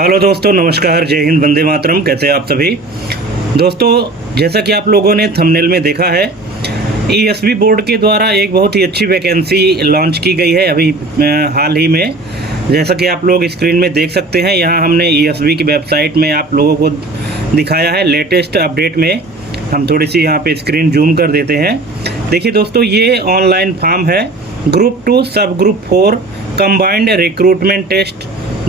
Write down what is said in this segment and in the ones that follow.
Hello दोस्तों, नमस्कार, जय हिंद, वंदे मातरम। कैसे हैं आप सभी दोस्तों? जैसा कि आप लोगों ने थंबनेल में देखा है, ईएसबी बोर्ड के द्वारा एक बहुत ही अच्छी वैकेंसी लॉन्च की गई है अभी हाल ही में। जैसा कि आप लोग स्क्रीन में देख सकते हैं, यहाँ हमने ईएसबी की वेबसाइट में आप लोगों को दिखाया है लेटेस्ट अपडेट में। हम थोड़ी सी यहाँ पे स्क्रीन जूम कर देते हैं। देखिए दोस्तों, ये ऑनलाइन फॉर्म है ग्रुप 2 सब ग्रुप 4 कंबाइंड रिक्रूटमेंट टेस्ट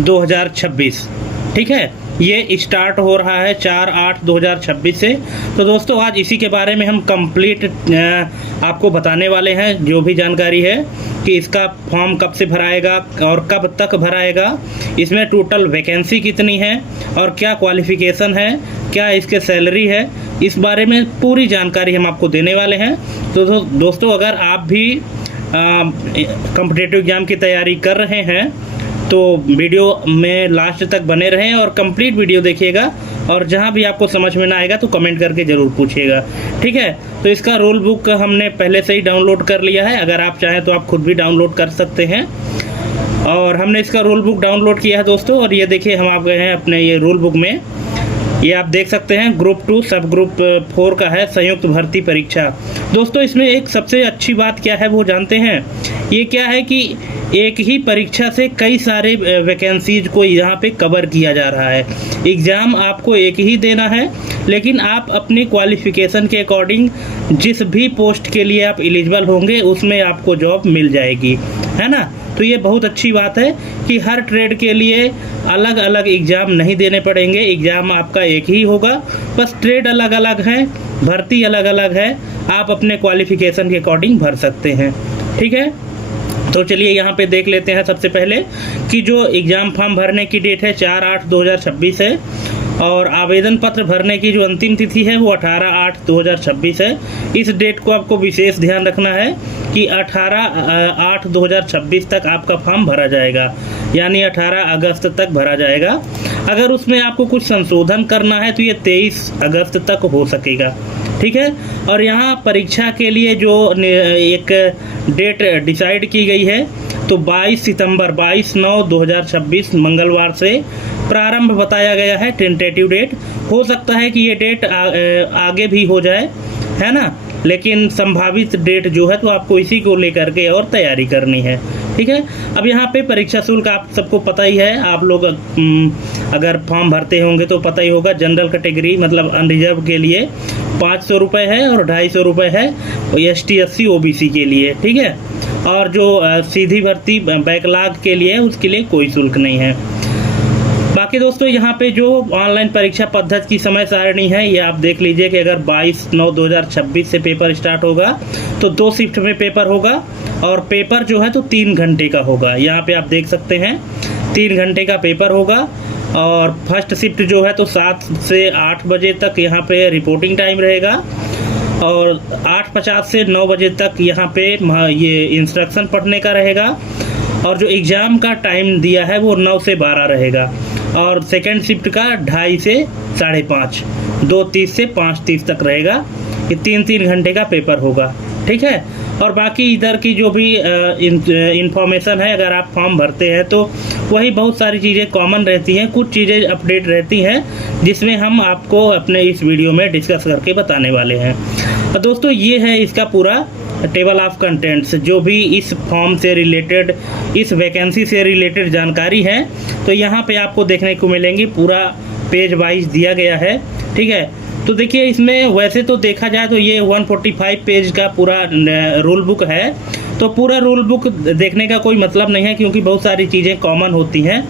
2026। ठीक है, ये स्टार्ट हो रहा है 4/8/2026 से। तो दोस्तों, आज इसी के बारे में हम कंप्लीट आपको बताने वाले हैं, जो भी जानकारी है कि इसका फॉर्म कब से भराएगा और कब तक भराएगा, इसमें टोटल वैकेंसी कितनी है और क्या क्वालिफ़िकेशन है, क्या इसके सैलरी है, इस बारे में पूरी जानकारी हम आपको देने वाले हैं। तो दोस्तों, अगर आप भी कॉम्पिटिटिव एग्ज़ाम की तैयारी कर रहे हैं तो वीडियो में लास्ट तक बने रहें और कंप्लीट वीडियो देखिएगा, और जहां भी आपको समझ में ना आएगा तो कमेंट करके ज़रूर पूछिएगा। ठीक है, तो इसका रूल बुक हमने पहले से ही डाउनलोड कर लिया है। अगर आप चाहें तो आप खुद भी डाउनलोड कर सकते हैं। और हमने इसका रूल बुक डाउनलोड किया है दोस्तों, और ये देखिए हम आप गए हैं अपने ये रूल बुक में। ये आप देख सकते हैं ग्रुप 2 सब ग्रुप 4 का है, संयुक्त भर्ती परीक्षा। दोस्तों, इसमें एक सबसे अच्छी बात क्या है वो जानते हैं? ये क्या है कि एक ही परीक्षा से कई सारे वैकेंसीज को यहाँ पे कवर किया जा रहा है। एग्ज़ाम आपको एक ही देना है, लेकिन आप अपनी क्वालिफ़िकेशन के अकॉर्डिंग जिस भी पोस्ट के लिए आप एलिजिबल होंगे उसमें आपको जॉब मिल जाएगी, है ना। तो ये बहुत अच्छी बात है कि हर ट्रेड के लिए अलग अलग एग्ज़ाम नहीं देने पड़ेंगे, एग्ज़ाम आपका एक ही होगा। बस ट्रेड अलग अलग हैं, भर्ती अलग अलग है, आप अपने क्वालिफ़िकेशन के अकॉर्डिंग भर सकते हैं। ठीक है, तो चलिए यहाँ पे देख लेते हैं सबसे पहले कि जो एग्ज़ाम फॉर्म भरने की डेट है 4/8/2026 है, और आवेदन पत्र भरने की जो अंतिम तिथि है वो 18/8/2026 है। इस डेट को आपको विशेष ध्यान रखना है कि 18/8/2026 तक आपका फॉर्म भरा जाएगा, यानी 18 अगस्त तक भरा जाएगा। अगर उसमें आपको कुछ संशोधन करना है तो ये 23 अगस्त तक हो सकेगा। ठीक है, और यहाँ परीक्षा के लिए जो एक डेट डिसाइड की गई है तो 22 सितंबर 22/9/2026 मंगलवार से प्रारंभ बताया गया है। टेंटेटिव डेट हो सकता है कि ये डेट आगे भी हो जाए, है ना, लेकिन संभावित डेट जो है तो आपको इसी को लेकर के और तैयारी करनी है। ठीक है, अब यहाँ पे परीक्षा शुल्क आप सबको पता ही है। आप लोग अगर फॉर्म भरते होंगे तो पता ही होगा। जनरल कैटेगरी मतलब अनरिजर्व के लिए 500 रुपये है और 250 रुपये है ST SC OBC के लिए। ठीक है, और जो सीधी भर्ती बैकलॉग के लिए उसके लिए कोई शुल्क नहीं है। बाकी दोस्तों, यहाँ पे जो ऑनलाइन परीक्षा पद्धति की समय सारणी है ये आप देख लीजिए कि अगर 22/9/2026 से पेपर स्टार्ट होगा तो 2 शिफ्ट में पेपर होगा, और पेपर जो है तो 3 घंटे का होगा। यहाँ पे आप देख सकते हैं 3 घंटे का पेपर होगा, और फर्स्ट शिफ्ट जो है तो 7 से 8 बजे तक यहाँ पे रिपोर्टिंग टाइम रहेगा, और 8:50 से 9 बजे तक यहाँ पे ये इंस्ट्रक्शन पढ़ने का रहेगा, और जो एग्ज़ाम का टाइम दिया है वो 9 से 12 रहेगा, और सेकेंड शिफ्ट का 2:30 से 5:30, 2:30 से 5:30 तक रहेगा। ये 3-3 घंटे का पेपर होगा। ठीक है, और बाकी इधर की जो भी इंफॉर्मेशन है, अगर आप फॉर्म भरते हैं तो वही बहुत सारी चीज़ें कॉमन रहती हैं, कुछ चीज़ें अपडेट रहती हैं जिसमें हम आपको अपने इस वीडियो में डिस्कस करके बताने वाले हैं। और दोस्तों, ये है इसका पूरा टेबल ऑफ कंटेंट्स, जो भी इस फॉर्म से रिलेटेड, इस वैकेंसी से रिलेटेड जानकारी है तो यहाँ पे आपको देखने को मिलेंगी। पूरा पेज वाइज दिया गया है। ठीक है, तो देखिए इसमें वैसे तो देखा जाए तो ये 145 पेज का पूरा रूल बुक है, तो पूरा रूल बुक देखने का कोई मतलब नहीं है क्योंकि बहुत सारी चीज़ें कॉमन होती हैं।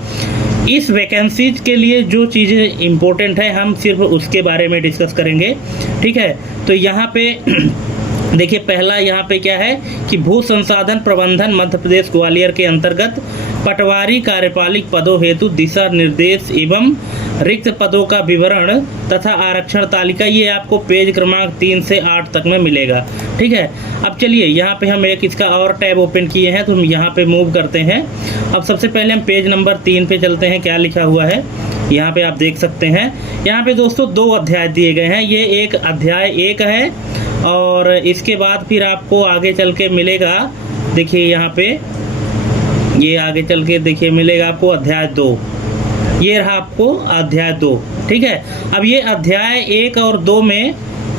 इस वैकेंसीज के लिए जो चीज़ें इम्पोर्टेंट है हम सिर्फ उसके बारे में डिस्कस करेंगे। ठीक है, तो यहाँ पे देखिए पहला यहाँ पे क्या है कि भू संसाधन प्रबंधन मध्य प्रदेश ग्वालियर के अंतर्गत पटवारी कार्यपालिक पदों हेतु दिशा निर्देश एवं रिक्त पदों का विवरण तथा आरक्षण तालिका, ये आपको पेज क्रमांक 3 से 8 तक में मिलेगा। ठीक है, अब चलिए यहाँ पे हम एक इसका और टैब ओपन किए हैं तो हम यहाँ पे मूव करते हैं। अब सबसे पहले हम पेज नंबर 3 पे चलते हैं। क्या लिखा हुआ है यहाँ पे आप देख सकते हैं। यहाँ पे दोस्तों 2 अध्याय दिए गए हैं। ये एक अध्याय 1 है, और इसके बाद फिर आपको आगे चल के मिलेगा, देखिए यहाँ पे ये आगे चल के देखिए मिलेगा आपको अध्याय 2। ये रहा आपको अध्याय 2। ठीक है, अब ये अध्याय 1 और 2 में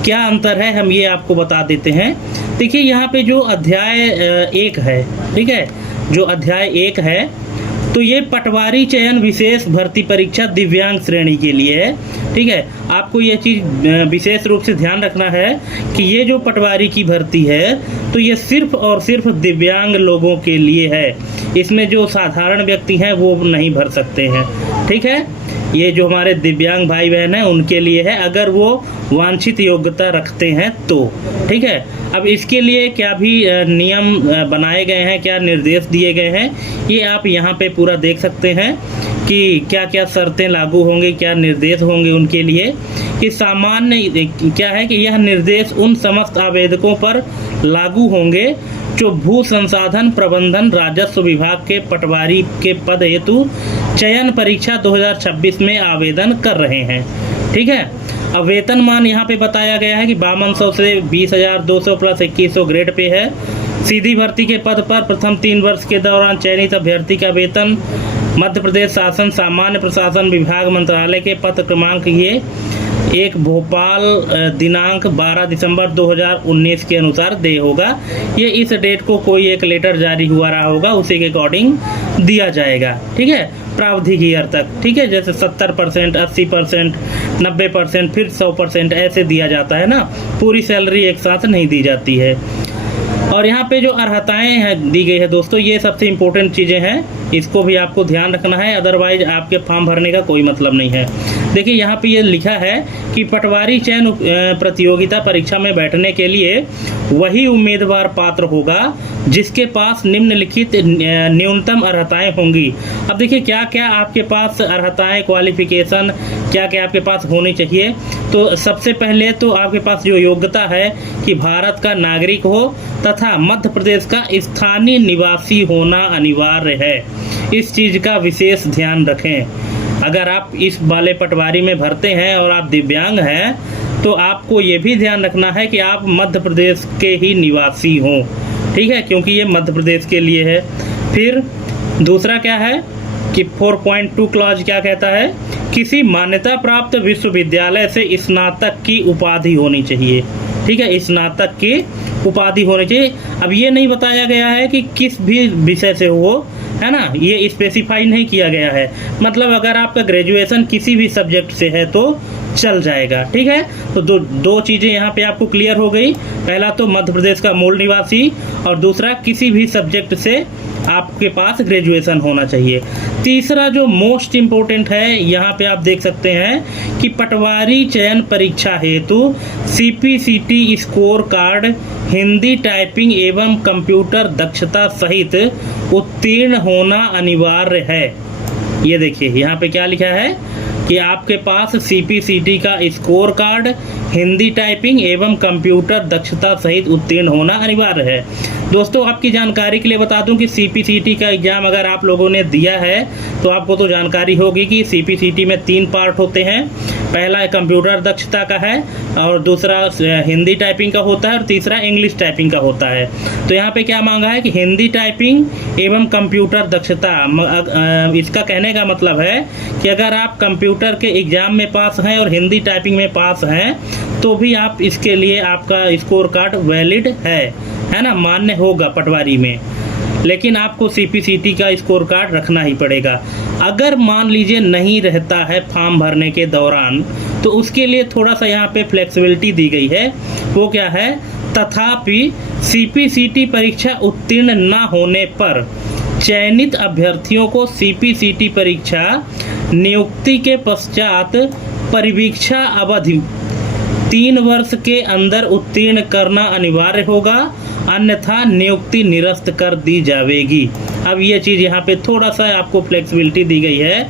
क्या अंतर है हम ये आपको बता देते हैं। देखिए यहाँ पे जो अध्याय 1 है, ठीक है, जो अध्याय 1 है तो ये पटवारी चयन विशेष भर्ती परीक्षा दिव्यांग श्रेणी के लिए है। ठीक है, आपको ये चीज़ विशेष रूप से ध्यान रखना है कि ये जो पटवारी की भर्ती है तो ये सिर्फ और सिर्फ दिव्यांग लोगों के लिए है। इसमें जो साधारण व्यक्ति हैं वो नहीं भर सकते हैं। ठीक है, ये जो हमारे दिव्यांग भाई बहन हैं उनके लिए है, अगर वो वांछित योग्यता रखते हैं तो। ठीक है, अब इसके लिए क्या भी नियम बनाए गए हैं, क्या निर्देश दिए गए हैं, ये आप यहाँ पे पूरा देख सकते हैं कि क्या क्या शर्तें लागू होंगी, क्या निर्देश होंगे उनके लिए। कि सामान्य क्या है कि यह निर्देश उन समस्त आवेदकों पर लागू होंगे जो भू संसाधन प्रबंधन राजस्व विभाग के पटवारी के पद हेतु चयन परीक्षा 2026 में आवेदन कर रहे हैं। ठीक है, अब वेतनमान यहाँ पे बताया गया है कि 5200 से 20,200 प्लस 2100 ग्रेड पे है। सीधी भर्ती के पद पर प्रथम 3 वर्ष के दौरान चयनित अभ्यर्थी का वेतन मध्य प्रदेश शासन सामान्य प्रशासन विभाग मंत्रालय के पत्र क्रमांक ये 1 भोपाल दिनांक 12 दिसंबर 2019 के अनुसार देय होगा। ये इस डेट को कोई एक लेटर जारी हुआ रहा होगा उसी के अकॉर्डिंग दिया जाएगा। ठीक है, प्रावधिक ईयर तक। ठीक है, जैसे 70%, 80%, 90%, फिर 100% ऐसे दिया जाता है ना, पूरी सैलरी एक साथ नहीं दी जाती है। और यहाँ पे जो अर्हताएँ हैं दी गई है दोस्तों, ये सबसे इम्पोर्टेंट चीज़ें हैं, इसको भी आपको ध्यान रखना है, अदरवाइज आपके फॉर्म भरने का कोई मतलब नहीं है। देखिए यहाँ पे ये लिखा है कि पटवारी चयन प्रतियोगिता परीक्षा में बैठने के लिए वही उम्मीदवार पात्र होगा जिसके पास निम्नलिखित न्यूनतम अर्हताएं होंगी। अब देखिए क्या क्या आपके पास अर्हताएं, क्वालिफिकेशन क्या क्या आपके पास होनी चाहिए। तो सबसे पहले तो आपके पास जो योग्यता है कि भारत का नागरिक हो तथा मध्य प्रदेश का स्थानीय निवासी होना अनिवार्य है। इस चीज़ का विशेष ध्यान रखें। अगर आप इस वाले पटवारी में भरते हैं और आप दिव्यांग हैं तो आपको ये भी ध्यान रखना है कि आप मध्य प्रदेश के ही निवासी हों। ठीक है, क्योंकि ये मध्य प्रदेश के लिए है। फिर दूसरा क्या है कि 4.2 क्लॉज क्या कहता है, किसी मान्यता प्राप्त विश्वविद्यालय से स्नातक की उपाधि होनी चाहिए। ठीक है, स्नातक की उपाधि होनी चाहिए। अब ये नहीं बताया गया है कि किस भी विषय से हो, है ना, ये स्पेसिफाई नहीं किया गया है। मतलब अगर आपका ग्रेजुएशन किसी भी सब्जेक्ट से है तो चल जाएगा। ठीक है, तो दो चीज़ें यहाँ पे आपको क्लियर हो गई। पहला तो मध्य प्रदेश का मूल निवासी और दूसरा किसी भी सब्जेक्ट से आपके पास ग्रेजुएशन होना चाहिए। तीसरा जो मोस्ट इम्पोर्टेंट है यहाँ पे आप देख सकते हैं कि पटवारी चयन परीक्षा हेतु CPCT score card Hindi typing एवं कंप्यूटर दक्षता सहित उत्तीर्ण होना अनिवार्य है। ये देखिए यहाँ पे क्या लिखा है कि आपके पास CPCT का स्कोर कार्ड हिंदी टाइपिंग एवं कंप्यूटर दक्षता सहित उत्तीर्ण होना अनिवार्य है। दोस्तों आपकी जानकारी के लिए बता दूं कि CPCT का एग्ज़ाम अगर आप लोगों ने दिया है तो आपको तो जानकारी होगी कि CPCT में 3 पार्ट होते हैं। पहला कंप्यूटर दक्षता का है और दूसरा हिंदी टाइपिंग का होता है और तीसरा इंग्लिश टाइपिंग का होता है। तो यहाँ पे क्या मांगा है कि हिंदी टाइपिंग एवं कंप्यूटर दक्षता। इसका कहने का मतलब है कि अगर आप कंप्यूटर के एग्ज़ाम में पास हैं और हिंदी टाइपिंग में पास हैं तो भी आप इसके लिए आपका स्कोर कार्ड वैलिड है ना, मान्य होगा पटवारी में। लेकिन आपको CPCT का स्कोर कार्ड रखना ही पड़ेगा। अगर मान लीजिए नहीं रहता है फॉर्म भरने के दौरान तो उसके लिए थोड़ा सा यहाँ पे फ्लेक्सिबिलिटी दी गई है। वो क्या है, तथापि CPCT परीक्षा उत्तीर्ण न होने पर चयनित अभ्यर्थियों को CPCT परीक्षा नियुक्ति के पश्चात परिवीक्षा अवधि 3 वर्ष के अंदर उत्तीर्ण करना अनिवार्य होगा, अन्यथा नियुक्ति निरस्त कर दी जाएगी। अब ये चीज़ यहाँ पे थोड़ा सा आपको फ्लेक्सिबिलिटी दी गई है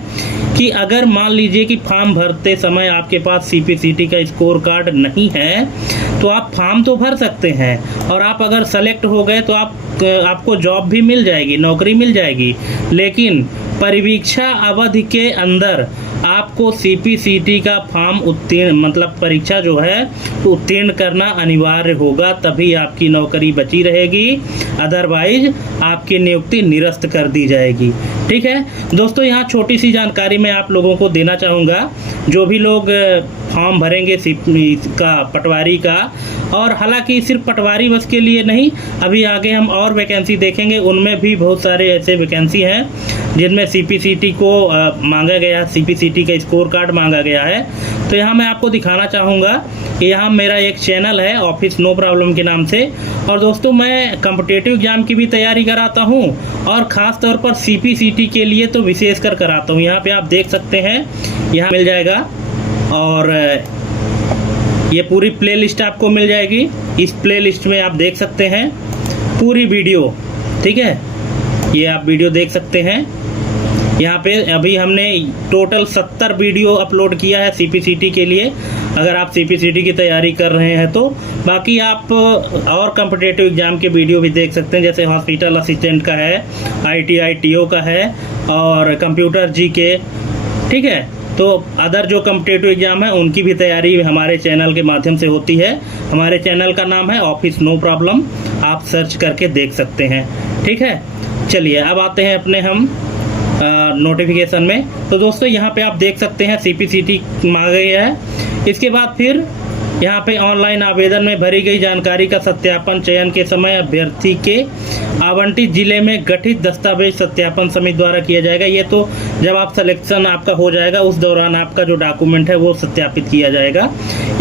कि अगर मान लीजिए कि फॉर्म भरते समय आपके पास CPCT का स्कोर कार्ड नहीं है तो आप फॉर्म तो भर सकते हैं और आप अगर सेलेक्ट हो गए तो आपको जॉब भी मिल जाएगी, नौकरी मिल जाएगी। लेकिन परीक्षा अवधि के अंदर आपको CPCT का फॉर्म उत्तीर्ण मतलब परीक्षा जो है उत्तीर्ण करना अनिवार्य होगा, तभी आपकी नौकरी बची रहेगी, अदरवाइज आपकी नियुक्ति निरस्त कर दी जाएगी। ठीक है दोस्तों, यहाँ छोटी सी जानकारी मैं आप लोगों को देना चाहूँगा। जो भी लोग फॉर्म भरेंगे का पटवारी का, और हालांकि सिर्फ पटवारी बस के लिए नहीं, अभी आगे हम और वैकेंसी देखेंगे, उनमें भी बहुत सारे ऐसे वैकेंसी हैं जिनमें CPCT को मांगा गया, CPCT का स्कोर कार्ड मांगा गया है। तो यहाँ मैं आपको दिखाना चाहूँगा कि यहाँ मेरा एक चैनल है ऑफिस नो प्रॉब्लम के नाम से, और दोस्तों मैं कॉम्पिटिटिव एग्जाम की भी तैयारी कराता हूँ और ख़ास तौर पर CPCT के लिए तो विशेषकर कराता हूँ। यहाँ पे आप देख सकते हैं, यहाँ मिल जाएगा, और ये पूरी प्लेलिस्ट आपको मिल जाएगी। इस प्लेलिस्ट में आप देख सकते हैं पूरी वीडियो। ठीक है, ये आप वीडियो देख सकते हैं। यहाँ पे अभी हमने टोटल 70 वीडियो अपलोड किया है CPCT के लिए, अगर आप CPCT की तैयारी कर रहे हैं तो। बाकी आप और कॉम्पिटिटिव एग्जाम के वीडियो भी देख सकते हैं, जैसे हॉस्पिटल असिस्टेंट का है, ITI TO का है, और कंप्यूटर GK। ठीक है, तो अदर जो कॉम्पिटिटिव एग्जाम है उनकी भी तैयारी हमारे चैनल के माध्यम से होती है। हमारे चैनल का नाम है ऑफिस नो प्रॉब्लम, आप सर्च करके देख सकते हैं। ठीक है, चलिए अब आते हैं अपने हम नोटिफिकेशन में। तो दोस्तों यहाँ पे आप देख सकते हैं CPCT मांगा गया है। इसके बाद फिर यहाँ पे ऑनलाइन आवेदन में भरी गई जानकारी का सत्यापन चयन के समय अभ्यर्थी के आवंटित जिले में गठित दस्तावेज सत्यापन समिति द्वारा किया जाएगा। ये तो जब आप सिलेक्शन आपका हो जाएगा उस दौरान आपका जो डॉक्यूमेंट है वो सत्यापित किया जाएगा।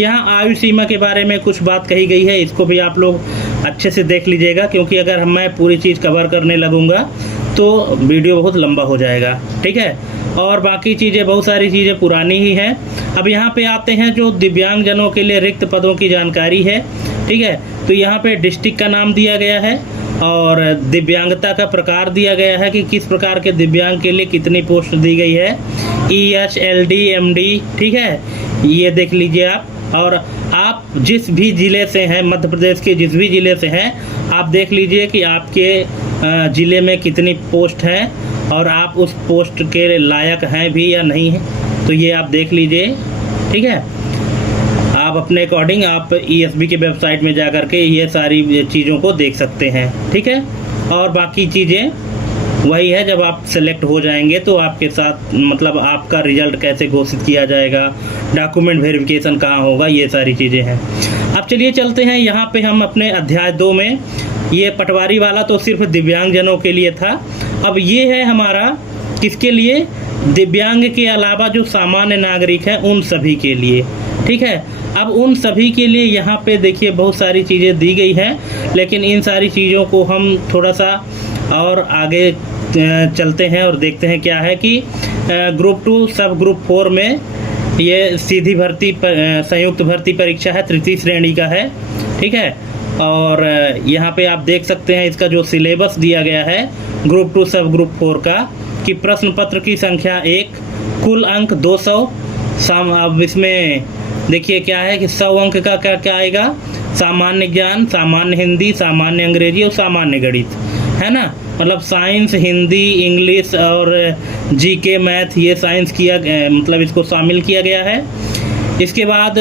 यहाँ आयु सीमा के बारे में कुछ बात कही गई है, इसको भी आप लोग अच्छे से देख लीजिएगा, क्योंकि अगर मैं पूरी चीज़ कवर करने लगूँगा तो वीडियो बहुत लंबा हो जाएगा। ठीक है, और बाकी चीज़ें बहुत सारी चीज़ें पुरानी ही हैं। अब यहाँ पे आते हैं जो दिव्यांगजनों के लिए रिक्त पदों की जानकारी है। ठीक है, तो यहाँ पे डिस्ट्रिक्ट का नाम दिया गया है और दिव्यांगता का प्रकार दिया गया है कि किस प्रकार के दिव्यांग के लिए कितनी पोस्ट दी गई है, EH LD MD। ठीक है, ये देख लीजिए आप, और आप जिस भी ज़िले से हैं, मध्य प्रदेश के जिस भी ज़िले से हैं, आप देख लीजिए कि आपके ज़िले में कितनी पोस्ट है और आप उस पोस्ट के लायक हैं भी या नहीं हैं, तो ये आप देख लीजिए। ठीक है, आप अपने अकॉर्डिंग आप ESB के वेबसाइट में जा कर के ये सारी चीज़ों को देख सकते हैं। ठीक है, और बाकी चीज़ें वही है, जब आप सेलेक्ट हो जाएंगे तो आपके साथ मतलब आपका रिजल्ट कैसे घोषित किया जाएगा, डॉक्यूमेंट वेरिफिकेशन कहाँ होगा, ये सारी चीज़ें हैं। अब चलिए चलते हैं यहाँ पे हम अपने अध्याय 2 में। ये पटवारी वाला तो सिर्फ दिव्यांगजनों के लिए था, अब ये है हमारा किसके लिए, दिव्यांग के अलावा जो सामान्य नागरिक हैं उन सभी के लिए। ठीक है, अब उन सभी के लिए यहाँ पे देखिए बहुत सारी चीज़ें दी गई हैं, लेकिन इन सारी चीज़ों को हम थोड़ा सा और आगे चलते हैं और देखते हैं क्या है कि ग्रुप 2 सब ग्रुप 4 में ये सीधी भर्ती संयुक्त भर्ती परीक्षा है, तृतीय श्रेणी का है। ठीक है, और यहाँ पे आप देख सकते हैं इसका जो सिलेबस दिया गया है ग्रुप 2 सब ग्रुप 4 का, कि प्रश्न पत्र की संख्या 1, कुल अंक 200। अब इसमें देखिए क्या है कि 100 अंक का क्या क्या आएगा, सामान्य ज्ञान, सामान्य हिंदी, सामान्य अंग्रेजी और सामान्य गणित, है ना। मतलब साइंस, हिंदी, इंग्लिश और GK मैथ, ये साइंस किया मतलब इसको शामिल किया गया है। इसके बाद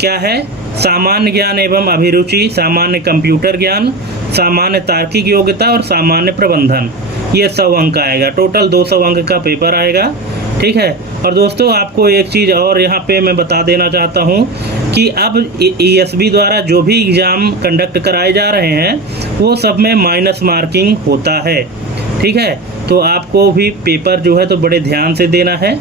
क्या है, सामान्य ज्ञान एवं अभिरुचि, सामान्य कंप्यूटर ज्ञान, सामान्य तार्किक योग्यता और सामान्य प्रबंधन, ये 100 अंक आएगा। टोटल 200 अंक का पेपर आएगा। ठीक है, और दोस्तों आपको एक चीज़ और यहाँ पे मैं बता देना चाहता हूँ कि अब ESB द्वारा जो भी एग्ज़ाम कंडक्ट कराए जा रहे हैं वो सब में माइनस मार्किंग होता है। ठीक है, तो आपको भी पेपर जो है तो बड़े ध्यान से देना है।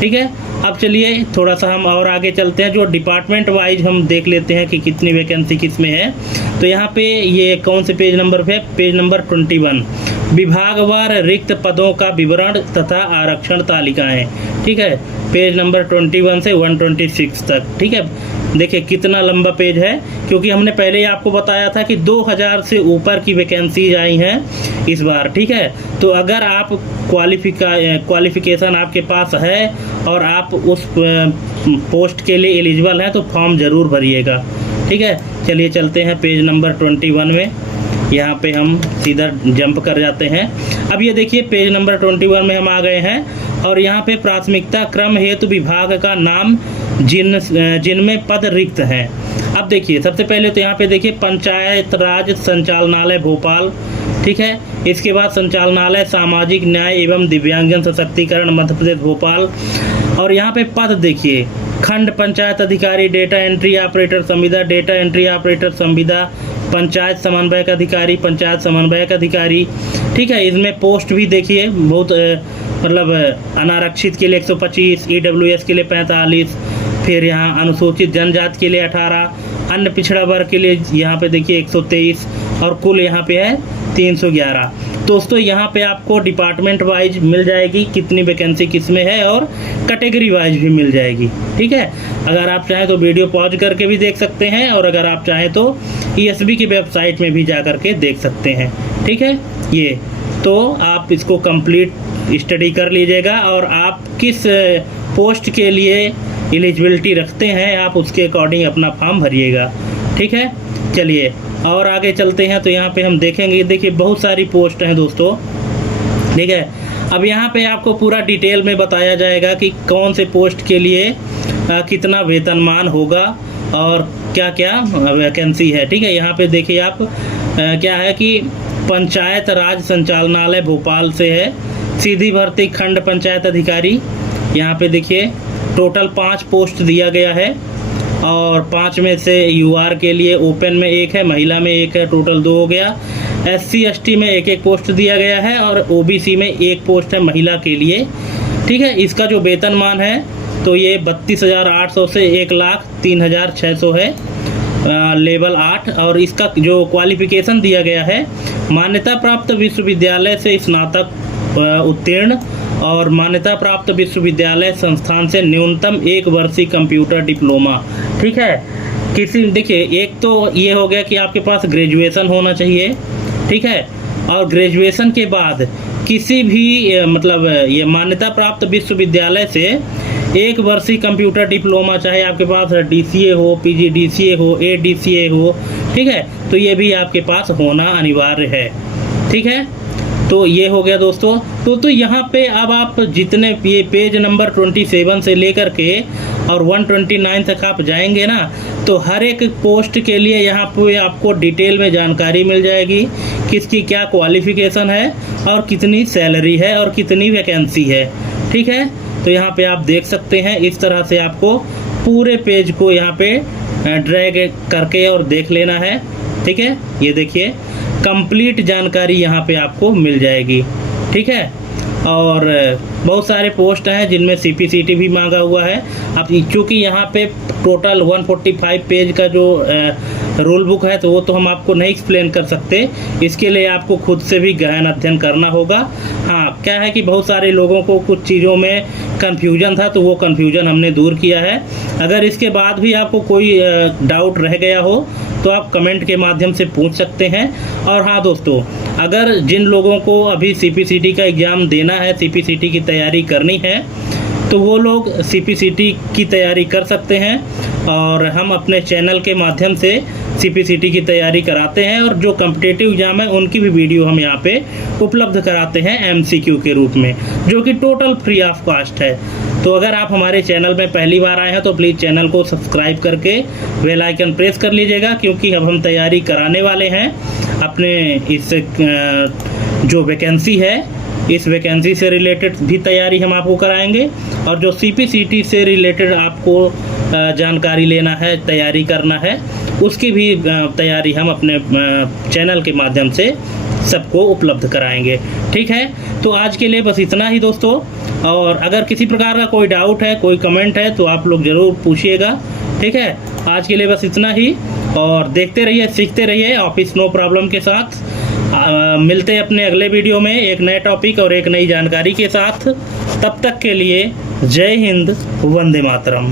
ठीक है, अब चलिए थोड़ा सा हम और आगे चलते हैं, जो डिपार्टमेंट वाइज हम देख लेते हैं कि कितनी वैकेंसी किस में है। तो यहाँ पे ये कौन से पेज नंबर पे, पेज नंबर 21, विभागवार रिक्त पदों का विवरण तथा आरक्षण तालिकाएं। ठीक है, पेज नंबर 21 से 126 तक। ठीक है, देखिए कितना लंबा पेज है, क्योंकि हमने पहले ही आपको बताया था कि 2000 से ऊपर की वैकेंसीज आई हैं इस बार। ठीक है, तो अगर आप क्वालिफिकेशन आपके पास है और आप उस पोस्ट के लिए एलिजिबल हैं तो फॉर्म ज़रूर भरिएगा। ठीक है, चलिए चलते हैं पेज नंबर 21 में। यहाँ पे हम सीधा जंप कर जाते हैं। अब ये देखिए पेज नंबर 21 में हम आ गए हैं और यहाँ पे प्राथमिकता क्रम हेतु विभाग का नाम जिनमें पद रिक्त हैं। अब देखिए सबसे पहले तो यहाँ पे देखिए पंचायत राज संचालनालय भोपाल, ठीक है। इसके बाद संचालनालय सामाजिक न्याय एवं दिव्यांगजन सशक्तिकरण मध्य प्रदेश भोपाल। और यहाँ पे पद देखिए खंड पंचायत अधिकारी, डेटा एंट्री ऑपरेटर संविदा, डेटा एंट्री ऑपरेटर संविदा, पंचायत समन्वयक अधिकारी, पंचायत समन्वयक अधिकारी, ठीक है। इसमें पोस्ट भी देखिए बहुत मतलब अनारक्षित के लिए 125, EWS के लिए 45, फिर यहाँ अनुसूचित जनजाति के लिए 18, अन्य पिछड़ा वर्ग के लिए यहाँ पे देखिए 123 और कुल यहाँ पे है 311। दोस्तों यहाँ पे आपको डिपार्टमेंट वाइज मिल जाएगी कितनी वैकेंसी किस में है और कैटेगरी वाइज भी मिल जाएगी, ठीक है। अगर आप चाहें तो वीडियो पॉज करके भी देख सकते हैं और अगर आप चाहें तो ESB की वेबसाइट में भी जा करके देख सकते हैं, ठीक है। ये तो आप इसको कंप्लीट स्टडी कर लीजिएगा और आप किस पोस्ट के लिए एलिजिबिलिटी रखते हैं आप उसके अकॉर्डिंग अपना फॉर्म भरिएगा, ठीक है। चलिए और आगे चलते हैं तो यहाँ पे हम देखेंगे, देखिए बहुत सारी पोस्ट हैं दोस्तों, ठीक है। अब यहाँ पे आपको पूरा डिटेल में बताया जाएगा कि कौन से पोस्ट के लिए कितना वेतनमान होगा और क्या क्या वैकेंसी है, ठीक है। यहाँ पे देखिए आप क्या है कि पंचायत राज संचालनालय भोपाल से है, सीधी भर्ती खंड पंचायत अधिकारी। यहाँ पे देखिए टोटल 5 पोस्ट दिया गया है और 5 में से UR के लिए ओपन में 1 है, महिला में 1 है, टोटल 2 हो गया। SC ST में 1 पोस्ट दिया गया है और OBC में 1 पोस्ट है महिला के लिए, ठीक है। इसका जो वेतनमान है तो ये 32,800 से 1,03,600 है, लेवल 8। और इसका जो क्वालिफिकेशन दिया गया है मान्यता प्राप्त विश्वविद्यालय से स्नातक उत्तीर्ण और मान्यता प्राप्त विश्वविद्यालय संस्थान से न्यूनतम 1 वर्षीय कंप्यूटर डिप्लोमा, ठीक है। किसी देखिए एक तो ये हो गया कि आपके पास ग्रेजुएशन होना चाहिए, ठीक है। और ग्रेजुएशन के बाद किसी भी मतलब ये मान्यता प्राप्त विश्वविद्यालय से 1 वर्षीय कंप्यूटर डिप्लोमा, चाहे आपके पास DCA हो, PGDCA हो, ADCA हो, ठीक है, तो ये भी आपके पास होना अनिवार्य है, ठीक है। तो ये हो गया दोस्तों। तो यहाँ पे अब आप जितने ये पेज नंबर 27 से लेकर के और 129 तक आप जाएंगे ना तो हर एक पोस्ट के लिए यहाँ पे आपको डिटेल में जानकारी मिल जाएगी, किसकी क्या क्वालिफिकेशन है और कितनी सैलरी है और कितनी वैकेंसी है, ठीक है। तो यहाँ पे आप देख सकते हैं, इस तरह से आपको पूरे पेज को यहाँ पे ड्रैग करके और देख लेना है, ठीक है। ये देखिए कंप्लीट जानकारी यहाँ पे आपको मिल जाएगी, ठीक है। और बहुत सारे पोस्ट हैं जिनमें CPCT भी मांगा हुआ है। अब चूँकि यहाँ पे टोटल 145 पेज का जो रूल बुक है तो वो तो हम आपको नहीं एक्सप्लेन कर सकते, इसके लिए आपको खुद से भी गहन अध्ययन करना होगा। हाँ क्या है कि बहुत सारे लोगों को कुछ चीज़ों में कन्फ्यूजन था तो वो कन्फ्यूजन हमने दूर किया है। अगर इसके बाद भी आपको कोई डाउट रह गया हो तो आप कमेंट के माध्यम से पूछ सकते हैं। और हाँ दोस्तों, अगर जिन लोगों को अभी CPCT का एग्ज़ाम देना है, CPCT की तैयारी करनी है, तो वो लोग CPCT की तैयारी कर सकते हैं और हम अपने चैनल के माध्यम से CPCT की तैयारी कराते हैं और जो कॉम्पिटिटिव एग्ज़ाम है उनकी भी वीडियो हम यहाँ पे उपलब्ध कराते हैं MCQ के रूप में, जो कि टोटल फ्री ऑफ कॉस्ट है। तो अगर आप हमारे चैनल में पहली बार आए हैं तो प्लीज़ चैनल को सब्सक्राइब करके बेल आइकन प्रेस कर लीजिएगा, क्योंकि अब हम तैयारी कराने वाले हैं अपने इस जो वैकेंसी है, इस वैकेंसी से रिलेटेड भी तैयारी हम आपको कराएंगे और जो CPCT से रिलेटेड आपको जानकारी लेना है, तैयारी करना है, उसकी भी तैयारी हम अपने चैनल के माध्यम से सबको उपलब्ध कराएंगे, ठीक है। तो आज के लिए बस इतना ही दोस्तों, और अगर किसी प्रकार का कोई डाउट है, कोई कमेंट है तो आप लोग ज़रूर पूछिएगा, ठीक है। आज के लिए बस इतना ही, और देखते रहिए, सीखते रहिए ऑफिस नो प्रॉब्लम के साथ। मिलते हैं अपने अगले वीडियो में एक नए टॉपिक और एक नई जानकारी के साथ। तब तक के लिए जय हिंद, वंदे मातरम।